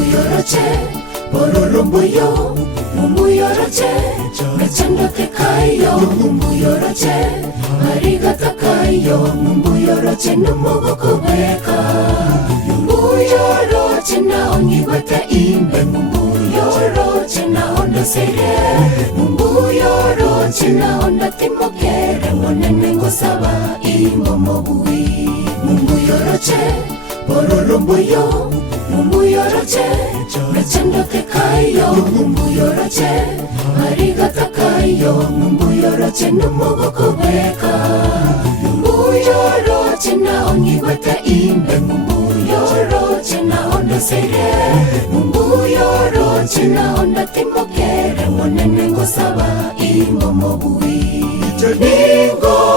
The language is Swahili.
Mumuyoroche, bororomboyo, mumuyoroche, gachandoke kayo, mumuyoroche, arigata kayo, mumuyoroche numugokubeka. Mumuyoroche na ongibata imbe, mumuyoroche na ondosere, mumuyoroche na ondatimokere, monene ngosaba imbo mobui. Mumuyoroche, bororomboyo, mumuyoroche, gachandoke kayo, mumuyoroche, arigata kayo, mumuyoroche numugokubeka. Mumuyoroche na ongibata imbe, mumuyoroche na ondosere, mumuyoroche na ondatimokere, monene ngosaba imbo mobui. Ningo